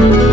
thank you